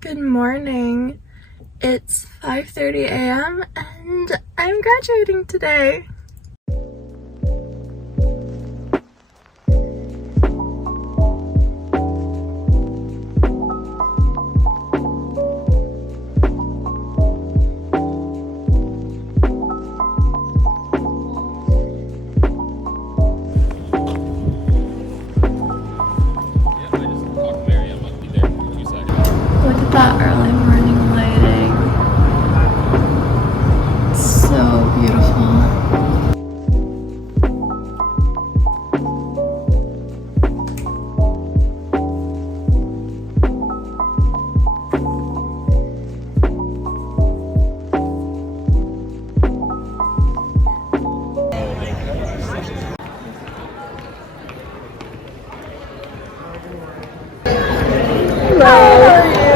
Good morning. It's 5:30 a.m. and I'm graduating today. Look at that early morning lighting. It's so beautiful.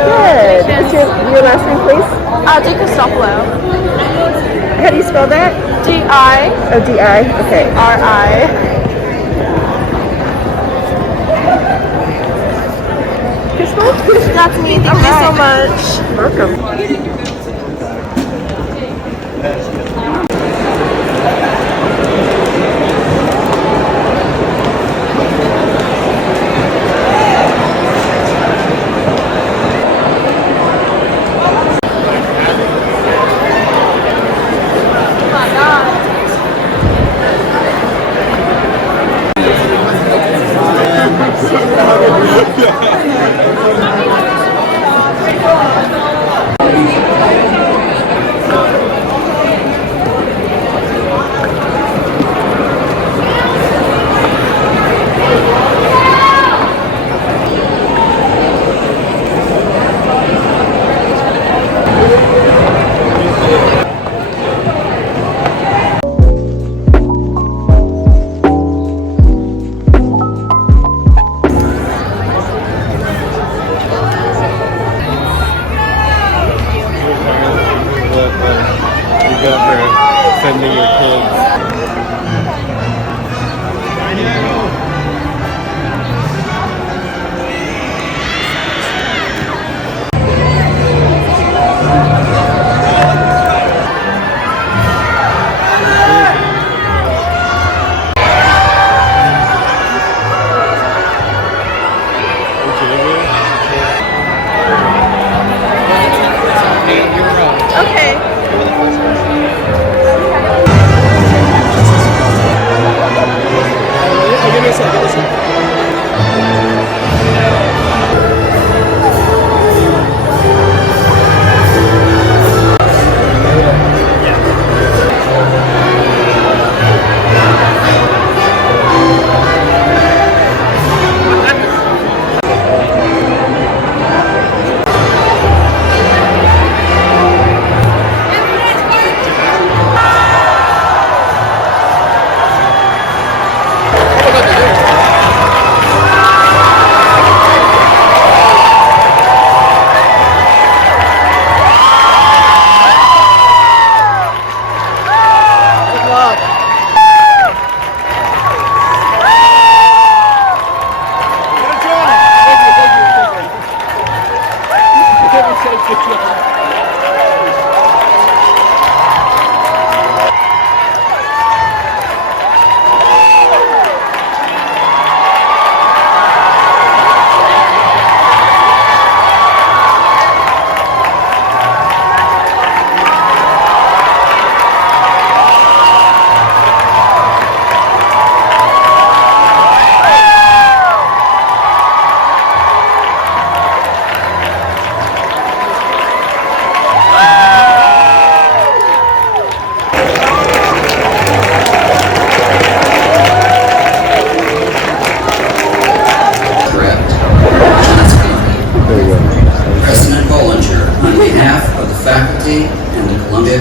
Good. What's your last name, please? DiCristofalo. How do you spell that? D-I. Oh, D-I. Okay. R-I. Krystle? That's me. Thank you so much. Welcome. Sending your kids. Okay.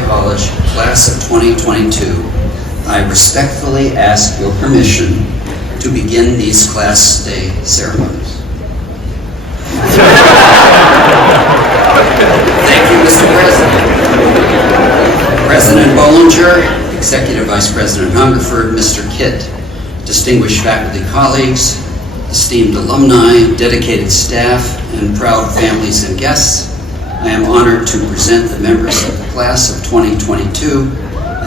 College Class of 2022, I respectfully ask your permission to begin these Class Day ceremonies. Thank you, Mr. President. President Bollinger, Executive Vice President Hungerford, Mr. Kitt, distinguished faculty colleagues, esteemed alumni, dedicated staff, and proud families and guests, I am honored to present the members of the class of 2022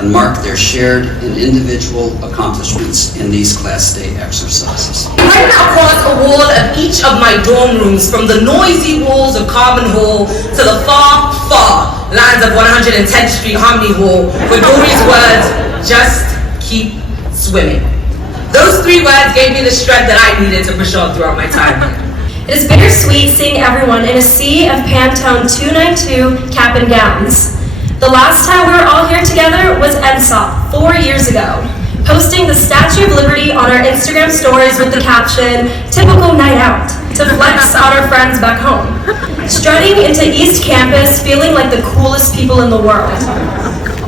and mark their shared and individual accomplishments in these Class Day exercises. Run across a wall of each of my dorm rooms, from the noisy walls of Carbon Hall to the far, far lines of 110th Street Harmony Hall, with Dory's words, "Just keep swimming." Those 3 words gave me the strength that I needed to push on throughout my time. It is bittersweet seeing everyone in a sea of Pantone 292 cap and gowns. The last time we were all here together was NSOP 4 years ago, posting the Statue of Liberty on our Instagram stories with the caption, "Typical night out," to flex on our friends back home. Strutting into East Campus feeling like the coolest people in the world.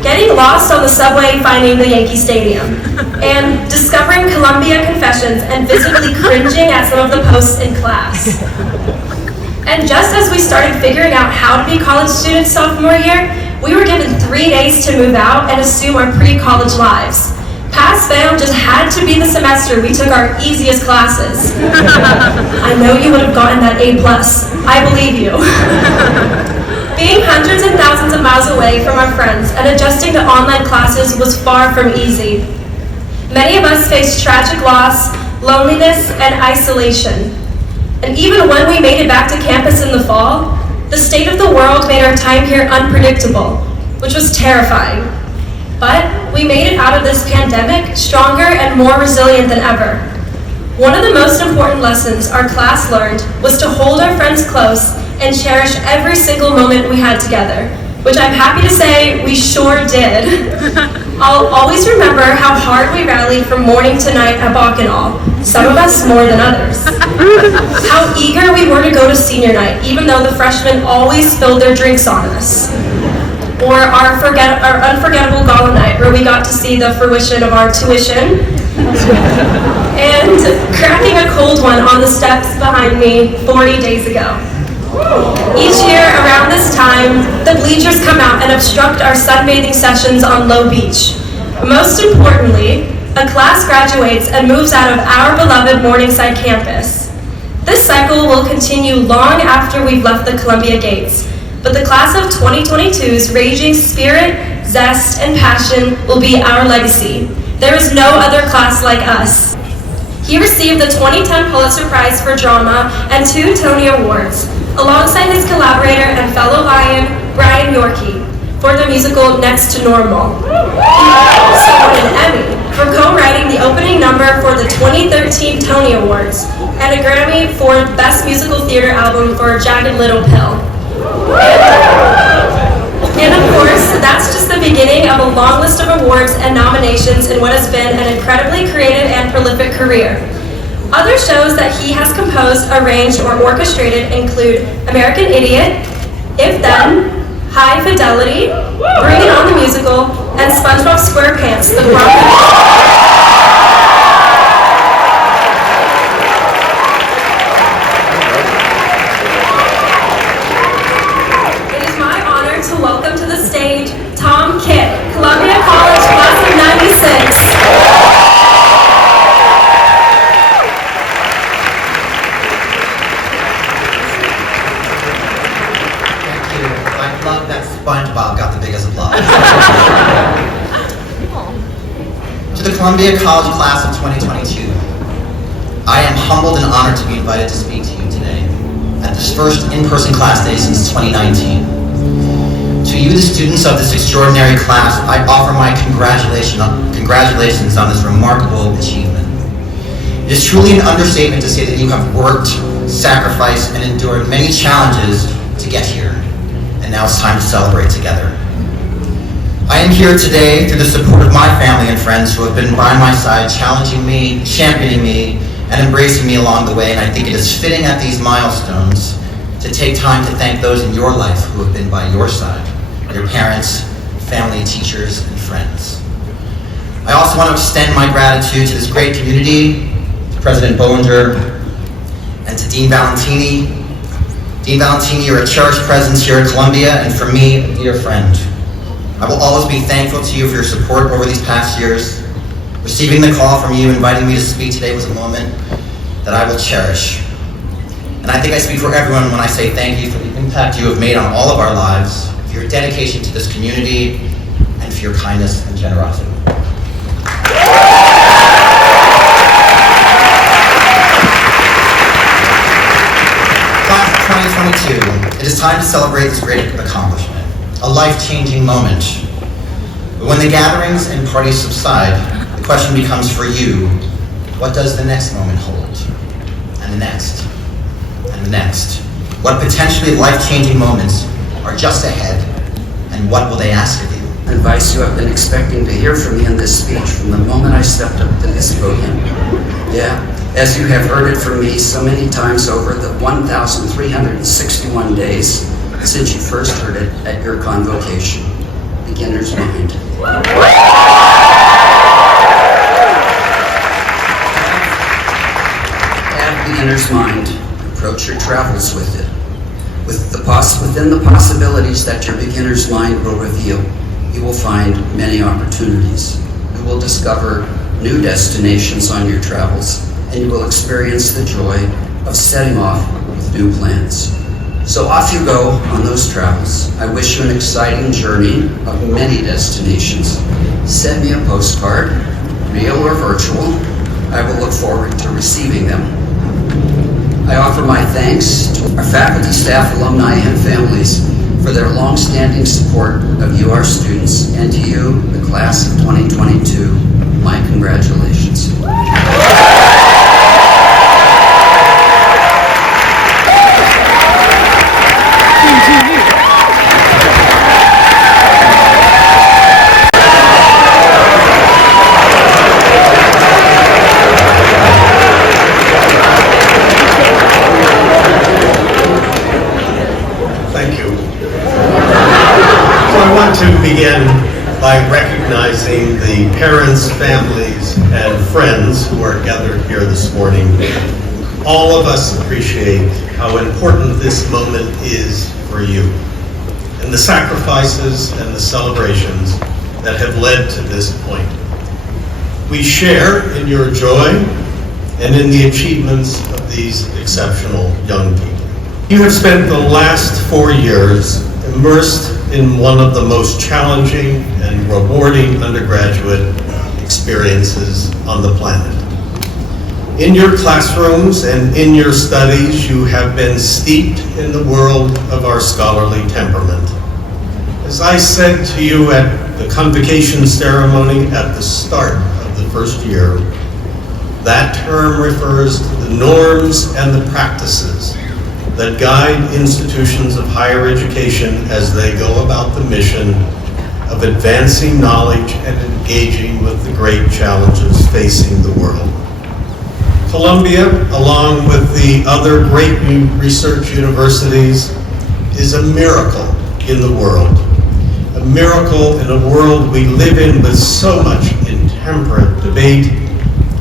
Getting lost on the subway finding the Yankee Stadium. And discovering Columbia confessions and physically cringing at some of the posts in class. And just as we started figuring out how to be college students sophomore year, we were given 3 days to move out and assume our pre-college lives. Pass-fail just had to be the semester we took our easiest classes. I know you would have gotten that A+. I believe you. Being hundreds and thousands of miles away from our friends and adjusting to online classes was far from easy. Many of us faced tragic loss, loneliness, and isolation. And even when we made it back to campus in the fall, the state of the world made our time here unpredictable, which was terrifying. But we made it out of this pandemic stronger and more resilient than ever. One of the most important lessons our class learned was to hold our friends close and cherish every single moment we had together, which I'm happy to say we sure did. I'll always remember how hard we rallied from morning to night at Bacchanal, some of us more than others. How eager we were to go to senior night, even though the freshmen always spilled their drinks on us. Or our unforgettable gala night, where we got to see the fruition of our tuition. And cracking a cold one on the steps behind me 40 days ago. Each year around this time, the bleachers come out and obstruct our sunbathing sessions on Low Beach. Most importantly, a class graduates and moves out of our beloved Morningside campus. This cycle will continue long after we've left the Columbia gates, but the class of 2022's raging spirit, zest, and passion will be our legacy. There is no other class like us. He received the 2010 Pulitzer Prize for Drama and 2 Tony Awards, alongside his collaborator and fellow Lion, Brian Yorkie, for the musical Next to Normal. He also won an Emmy for co-writing the opening number for the 2013 Tony Awards, and a Grammy for Best Musical Theater Album for Jagged Little Pill. And of course, that's just the beginning of a long list of awards and nominations in what has been an incredibly creative and prolific career. Other shows that he has composed, arranged, or orchestrated include American Idiot, If Then, High Fidelity, Bring It On the Musical, and SpongeBob SquarePants, the It is my honor to welcome to the stage Tom Kitt, Columbia College class of 96. SpongeBob got the biggest applause. To the Columbia College class of 2022, I am humbled and honored to be invited to speak to you today at this first in-person class day since 2019. To you, the students of this extraordinary class, I offer my congratulations on this remarkable achievement. It is truly an understatement to say that you have worked, sacrificed, and endured many challenges to get here. And now it's time to celebrate together. I am here today through the support of my family and friends who have been by my side, challenging me, championing me, and embracing me along the way. And I think it is fitting at these milestones to take time to thank those in your life who have been by your side, your parents, family, teachers, and friends. I also want to extend my gratitude to this great community, to President Bollinger, and to Dean Valentini. Dean Valentini, you're a cherished presence here at Columbia, and for me, a dear friend. I will always be thankful to you for your support over these past years. Receiving the call from you inviting me to speak today was a moment that I will cherish. And I think I speak for everyone when I say thank you for the impact you have made on all of our lives, for your dedication to this community, and for your kindness and generosity. Class of 2022, it is time to celebrate this great accomplishment, a life-changing moment. But when the gatherings and parties subside, the question becomes for you, what does the next moment hold? And the next, and the next. What potentially life-changing moments are just ahead, and what will they ask of you? Advice you have been expecting to hear from me in this speech from the moment I stepped up to this podium. Yeah, as you have heard it from me so many times over the 1,361 days since you first heard it at your convocation. Beginner's mind. Have beginner's mind. Approach your travels with it. Within the possibilities that your beginner's mind will reveal, you will find many opportunities. You will discover new destinations on your travels, and you will experience the joy of setting off with new plans. So off you go on those travels. I wish you an exciting journey of many destinations. Send me a postcard, real or virtual. I will look forward to receiving them. I offer my thanks to our faculty, staff, alumni, and families for their long-standing support of you, our students, and to you, the class of 2022, my congratulations. To begin by recognizing the parents, families, and friends who are gathered here this morning. All of us appreciate how important this moment is for you, and the sacrifices and the celebrations that have led to this point. We share in your joy and in the achievements of these exceptional young people. You have spent the last 4 years immersed in one of the most challenging and rewarding undergraduate experiences on the planet. In your classrooms and in your studies, you have been steeped in the world of our scholarly temperament. As I said to you at the convocation ceremony at the start of the first year, that term refers to the norms and the practices that guide institutions of higher education as they go about the mission of advancing knowledge and engaging with the great challenges facing the world. Columbia, along with the other great research universities, is a miracle in the world. A miracle in a world we live in with so much intemperate debate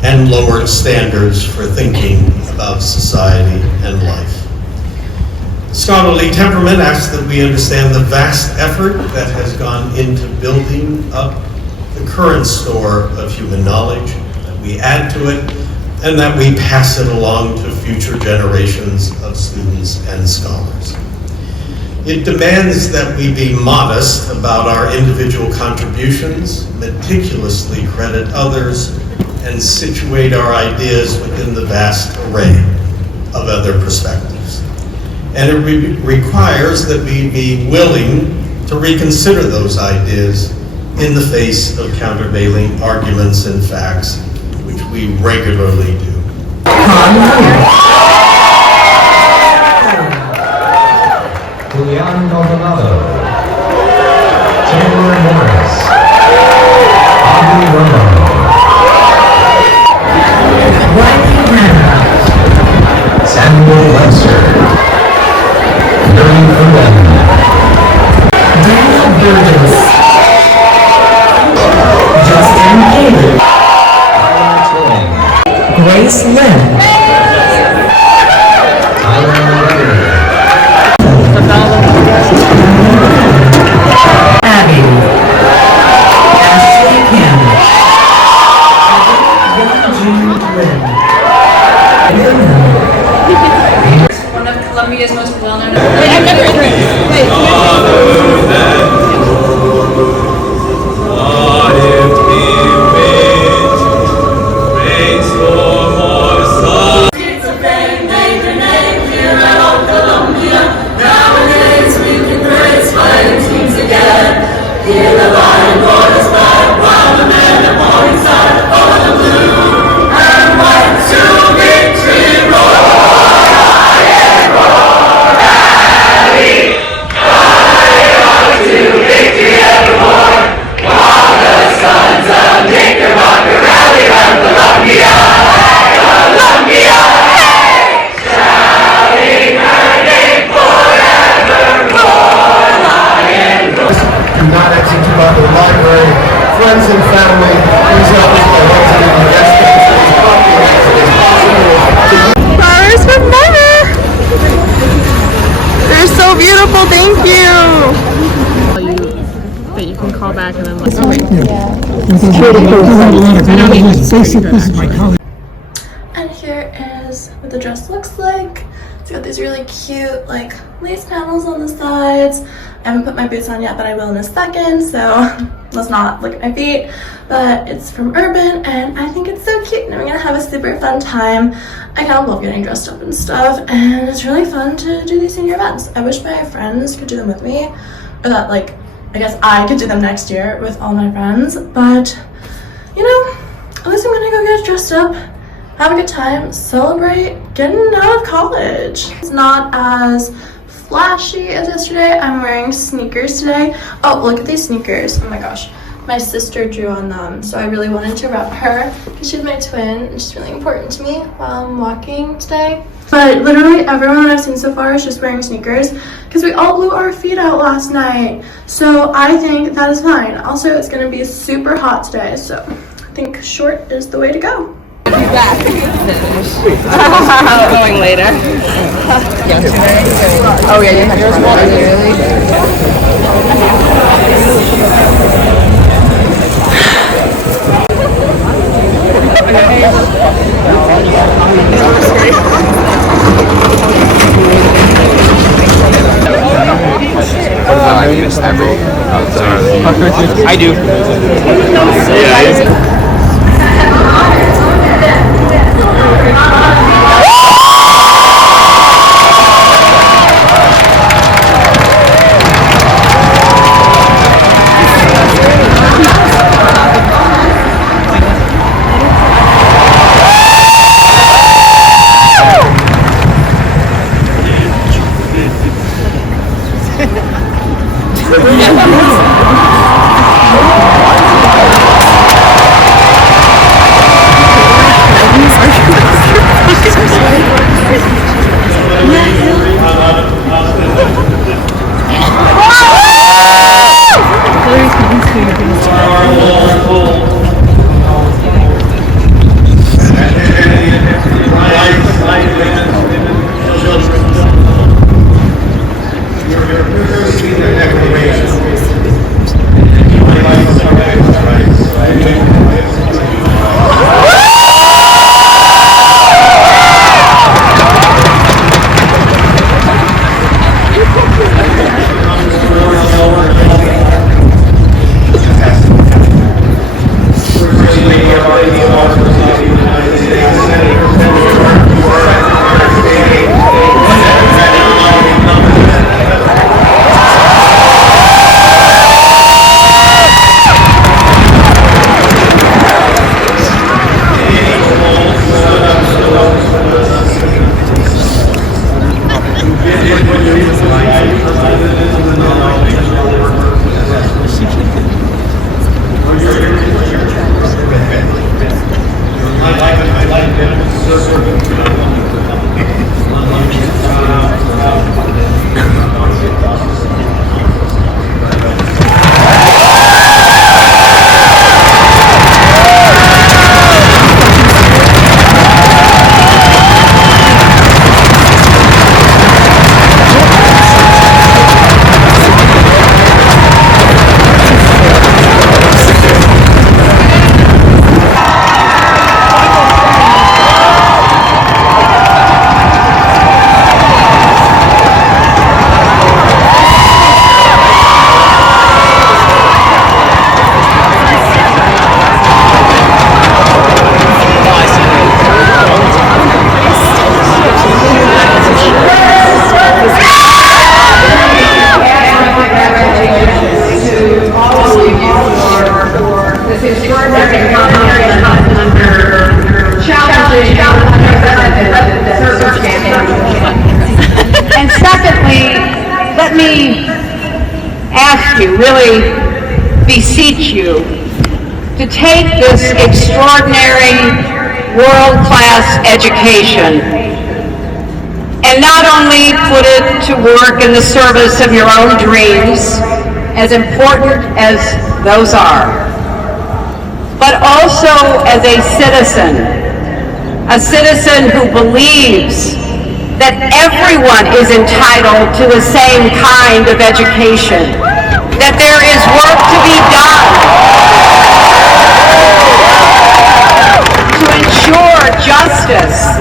and lowered standards for thinking about society and life. Scholarly temperament asks that we understand the vast effort that has gone into building up the current store of human knowledge, that we add to it, and that we pass it along to future generations of students and scholars. It demands that we be modest about our individual contributions, meticulously credit others, and situate our ideas within the vast array of other perspectives. And it requires that we be willing to reconsider those ideas in the face of countervailing arguments and facts, which we regularly do. Julian Maldonado, Taylor Morris, Audrey Romo, Wiley Hanna, Samuel Webster, Mary Urban, Daniel Burgess, Justin Haley, Tyler Tilling, Grace Lynn, Tyler Rudder, Abby, Ashley Kim, Young June Lynn, Thank you. That you can call back and then let's And here is what the dress looks like. It's got these really cute like lace panels on the sides. I haven't put my boots on yet, but I will in a second, so let's not look at my feet. But it's from Urban, and I think it's so cute, and we're gonna have a super fun time. I kind of love getting dressed up and stuff, and it's really fun to do these senior events. I wish my friends could do them with me, or that like, I guess I could do them next year with all my friends, but you know, at least I'm gonna go get dressed up, have a good time, celebrate getting out of college. It's not as flashy as yesterday. I'm wearing sneakers today. Oh, look at these sneakers. Oh my gosh. My sister drew on them, so I really wanted to rep her because she's my twin and she's really important to me while I'm walking today. But literally everyone that I've seen so far is just wearing sneakers because we all blew our feet out last night. So I think that is fine. Also, it's going to be super hot today, so I think short is the way to go. Going later. Oh yeah, you have yours I do. Yeah. And secondly, let me ask you, really beseech you, to take this extraordinary world-class education and not only put it to work in the service of your own dreams, as important as those are, but also as a citizen who believes that everyone is entitled to the same kind of education, that there is work to be done to ensure justice,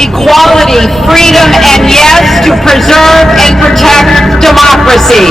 equality, freedom, and yes, to preserve and protect democracy.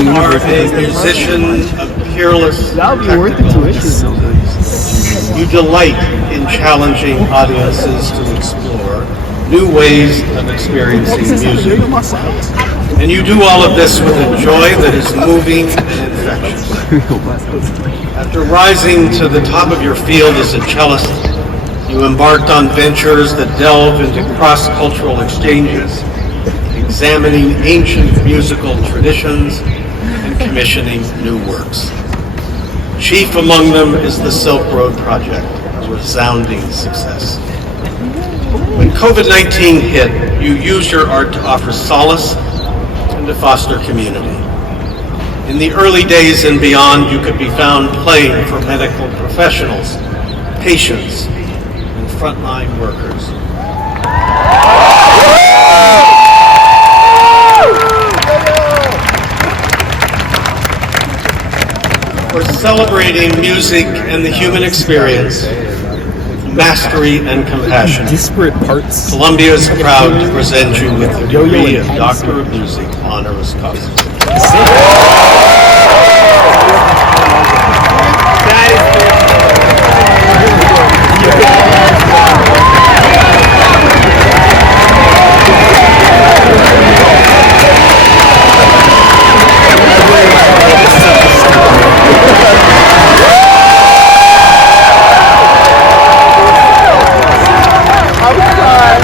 You are a musician of peerless technical abilities. You delight in challenging audiences to explore new ways of experiencing music. And you do all of this with a joy that is moving and infectious. After rising to the top of your field as a cellist, you embarked on ventures that delve into cross-cultural exchanges, examining ancient musical traditions and commissioning new works. Chief among them is the Silk Road Project, a resounding success. When COVID-19 hit, you used your art to offer solace and to foster community. In the early days and beyond, you could be found playing for medical professionals, patients, and frontline workers. For celebrating music and the human experience, mastery and compassion, Disparate parts. Columbia is proud to present you with the degree of Doctor of Music honoris causa.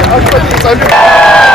I'll put these under.